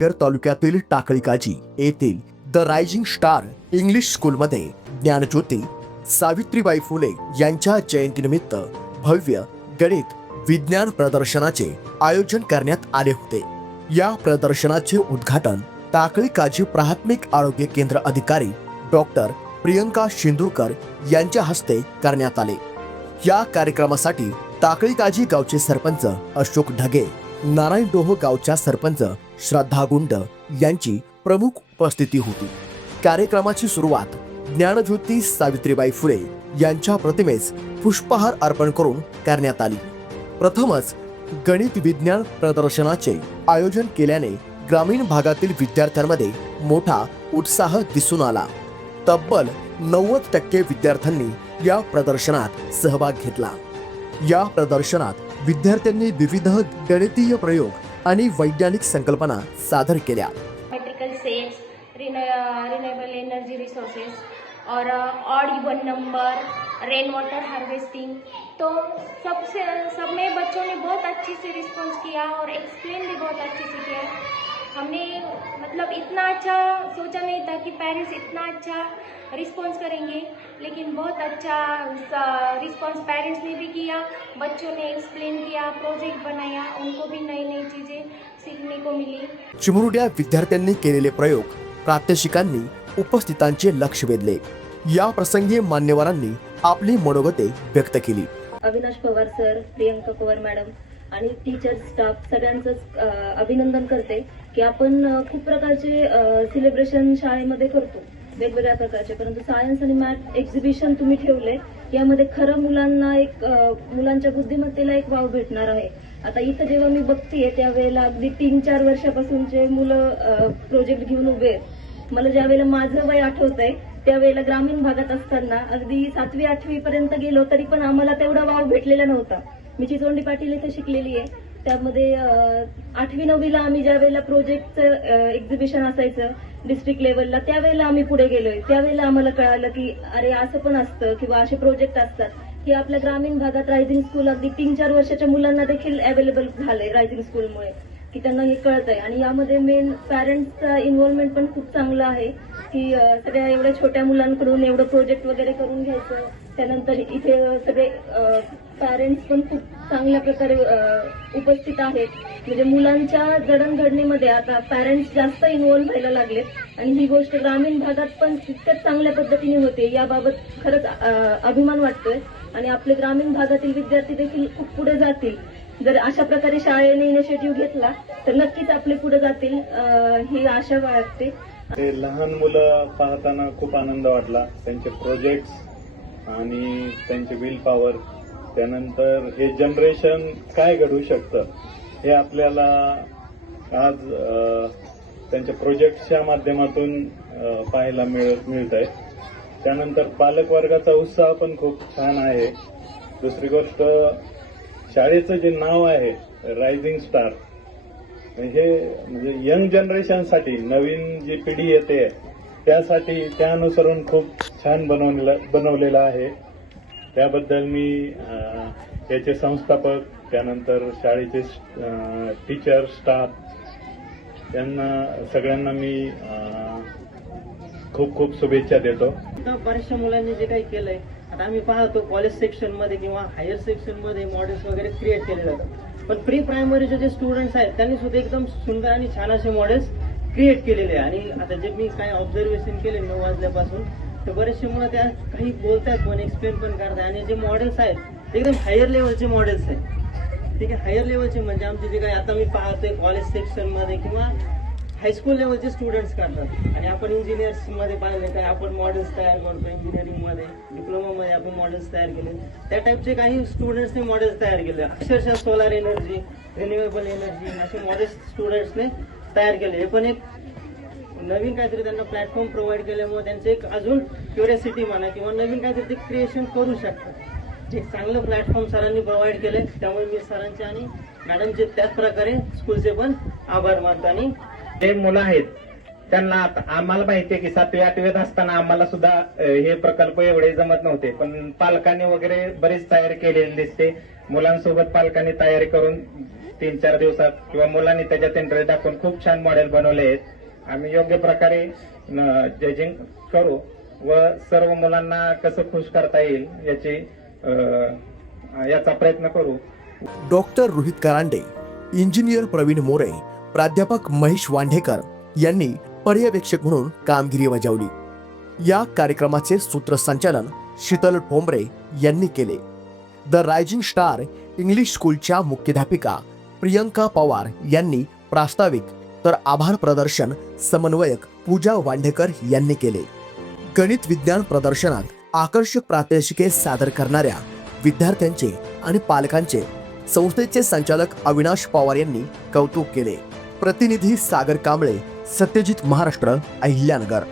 तालुक्यातील टाकळी काजी येथील the rising star English स्कूलमध्ये ज्ञानज्योती सावित्रीबाई फुले यांच्या जयंतीनिमित्त भव्य गणित विज्ञान प्रदर्शनाचे आयोजन करण्यात आले होते। या प्रदर्शनाचे उद्घाटन टाकळी काजी प्राथमिक आरोग्य केंद्र अधिकारी डॉक्टर प्रियंका शिंदूरकर यांच्या हस्ते करण्यात आले। या कार्यक्रमासाठी टाकळी काजी गावचे सरपंच अशोक ढगे, नारायण डोह गावच्या सरपंच श्रद्धा गुंड यांची प्रमुख उपस्थिती होती। कार्यक्रमाची सुरुवात ज्ञानज्योती सावित्रीबाई फुले यांच्या प्रतिमेस पुष्पहार अर्पण करून करण्यात आली। प्रथमच गणित विज्ञान प्रदर्शनाचे आयोजन केल्याने ग्रामीण भागातील विद्यार्थ्यांमध्ये मोठा उत्साह दिसून आला। तब्बल 90% विद्यार्थ्यांनी या प्रदर्शनात सहभाग घेतला। या प्रदर्शनात विद्यार्थ्यांनी विविध गणितीय प्रयोग आणि वैज्ञानिक संकल्पना सादर केल्या। Metrical cells, renewable energy resources और odd even number, rain water harvesting, तो सब में बच्चों ने बहुत अच्छे से रिस्पॉन्स किया और एक्सप्लेन भी बहुत अच्छे से किया। हमने मतलब इतना अच्छा सोचा नहीं था कि पेरेंट्स इतना अच्छा रिस्पॉन्स करेंगे, लेकिन बहुत अच्छा रिस्पॉन्स पेरेंट्स ने भी किया, बच्चों ने एक्सप्लेन किया, प्रोजेक्ट बनाया, उनको भी नई नई चीज़ें सीखने को मिली। चिमुरड्या विद्यार्थ्यांनी केलेले प्रयोग प्रात्यक्षिकांनी उपस्थितांचे लक्ष वेधले। या प्रसंगी मान्यवरांनी आपली मनोगते व्यक्त केली। अविनाश पवार सर, प्रियंका पवार मॅडम आणि टीचर स्टाफ सगळ्यांचं अभिनंदन करते की आपण खूप प्रकारचे सेलिब्रेशन शाळेमध्ये करतो, वेगवेगळ्या प्रकारचे, परंतु सायन्स आणि मॅथ एक्झिबिशन तुम्ही ठेवले, यामध्ये खरं मुलांना एक मुलांच्या बुद्धिमत्तेला एक वाव भेटणार आहे। आता इथं जेव्हा मी बघतेय त्यावेळेला अगदी 3-4 वर्षापासूनचे मुलं प्रोजेक्ट घेऊन उभे आहेत। मला ज्या वेळेला माझं वय आठवतंय त्यावेळेला ग्रामीण भागात असताना अगदी 7वी-8वी पर्यंत गेलो तरी पण आम्हाला तेवढा वाव भेटलेला नव्हता। मी चिचोंडी पाटील इथे शिकलेली आहे, त्यामध्ये 8वी-9वीला आम्ही ज्या वेळेला प्रोजेक्टचं एक्झिबिशन असायचं डिस्ट्रिक्ट लेवलला, त्यावेळेला आम्ही पुढे गेलोय। त्यावेळेला आम्हाला कळालं की अरे असं पण असतं किंवा असे प्रोजेक्ट असतात की आपल्या ग्रामीण भागात रायझिंग स्कूल अगदी 3-4 वर्षाच्या मुलांना देखील अवेलेबल झालंय रायझिंग स्कूलमुळे, की त्यांना हे कळतंय। आणि यामध्ये मेन पॅरेंट्सचा इन्व्हॉल्वमेंट पण खूप चांगलं आहे की सगळ्या एवढ्या छोट्या मुलांकडून एवढं प्रोजेक्ट वगैरे करून घ्यायचं। त्यानंतर इथे सगळे पॅरेंट्स पण खूप चांगल्या प्रकारे उपस्थित आहेत, म्हणजे मुलांच्या जडणघडणीमध्ये आता पॅरेंट्स जास्त इन्व्हॉल्व व्हायला लागलेत आणि ही गोष्ट ग्रामीण भागात पण तितक्याच चांगल्या पद्धतीने होते। याबाबत खरंच अभिमान वाटतोय आणि आपले ग्रामीण भागातील विद्यार्थी देखील खूप पुढे जातील। जर अशा प्रकारे शाळेने इनिशिएटिव्ह घेतला तर नक्कीच आपले पुढे जातील ही आशा वाटते। ते लहान मुलं पाहताना खूप आनंद वाटला, त्यांचे प्रोजेक्ट्स आणि त्यांचे विल पॉवर, त्यानंतर हे जनरेशन काय घडवू शकतं हे आपल्याला आज त्यांच्या प्रोजेक्ट्सच्या माध्यमातून पाहायला मिळत आहे। त्यानंतर पालक वर्गाचा उत्साह पण खूप छान आहे। दुसरी गोष्ट, शाळेचं जे नाव आहे रायझिंग स्टार, हे म्हणजे यंग जनरेशनसाठी, नवीन जी पिढी येते त्यासाठी त्या अनुसरून खूप छान बनवलेलं आहे। त्याबद्दल मी याचे संस्थापक, त्यानंतर शाळेचे टीचर स्टाफ यांना सगळ्यांना मी खूप खूप शुभेच्छा देतो। बऱ्याचशा मुलांनी जे काही केलंय, आता आम्ही पाहतो कॉलेज सेक्शन मध्ये किंवा हायर सेक्शन मध्ये मॉडेल्स वगैरे क्रिएट केले जातात, पण प्री प्रायमरीचे जे स्टुडंट्स आहेत त्यांनी सुद्धा एकदम सुंदर आणि छान असे मॉडेल्स क्रिएट केलेले आहे। आणि आता जे मी काय ऑब्झर्वेशन केले 9 वाजल्यापासून, तर बरेचसे मुलं त्या काही बोलतायत पण एक्सप्लेन पण करतायत आणि जे मॉडेल्स आहेत ते एकदम हायर लेवलचे मॉडेल्स आहेत। ठीक आहे, हायर लेवलचे म्हणजे आमचे जे काही आता मी पाहतोय कॉलेज सेक्शन मध्ये किंवा हायस्कूल लेवलचे स्टुडंट्स करतात आणि आपण इंजिनियर्स मध्ये पाहिले काय आपण मॉडेल्स तयार करतो, इंजिनिअरिंग मध्ये डिप्लोमा मध्ये आपण मॉडेल्स तयार केले, त्या टाईपचे काही स्टुडंट्सने मॉडेल्स तयार केले। अक्षरशः सोलार एनर्जी, रिन्युएबल एनर्जी असे मॉडेल्स स्टुडंट्सने तयार केले। हे पण एक नवीन काहीतरी त्यांना प्लॅटफॉर्म प्रोव्हाइड केल्यामुळे त्यांचे एक अजून क्युरियोसिटी म्हणा किंवा नवीन काहीतरी ते क्रिएशन करू शकतात। जे चांगलं प्लॅटफॉर्म सरांनी प्रोव्हाइड केले त्यामुळे मी सरांचे आणि मॅडमचे त्याच प्रकारे स्कूलचे पण आभार मानतो। आणि जे मुलं आहेत त्यांना आम्हाला माहिती आहे की 7वी-8वीत असताना आम्हाला सुद्धा हे प्रकल्प एवढे जमत नव्हते, पण पालकांनी वगैरे बरेच तयारी केलेली दिसते। मुलांसोबत पालकांनी तयारी करून 3-4 दिवसात किंवा मुलांनी त्याच्यात इंटरेस्ट दाखवून खूप छान मॉडेल बनवले आहेत. आम्ही योग्य प्रकारे जजिंग करू व सर्व मुलांना कसं खुश करता येईल याचा प्रयत्न करू. डॉक्टर रोहित करांडे, इंजिनियर प्रवीण मोरे, प्राध्यापक महेश वांढेकर यांनी पर्यवेक्षक म्हणून कामगिरी बजावली. या कार्यक्रमाचे सूत्रसंचालन शीतल ठोंबरे यांनी केले. द रायझिंग स्टार इंग्लिश स्कूलच्या मुख्याध्यापिका प्रियंका पवार यांनी प्रास्ताविक तर आभार प्रदर्शन समन्वयक पूजा वांढेकर यांनी केले. गणित विज्ञान प्रदर्शनात आकर्षक प्रात्यक्षिके सादर करणाऱ्या विद्यार्थ्यांचे आणि पालकांचे संस्थेचे संचालक अविनाश पवार यांनी कौतुक केले. प्रतिनिधी सागर कांबळे, सत्यजित महाराष्ट्र, अहिल्यानगर.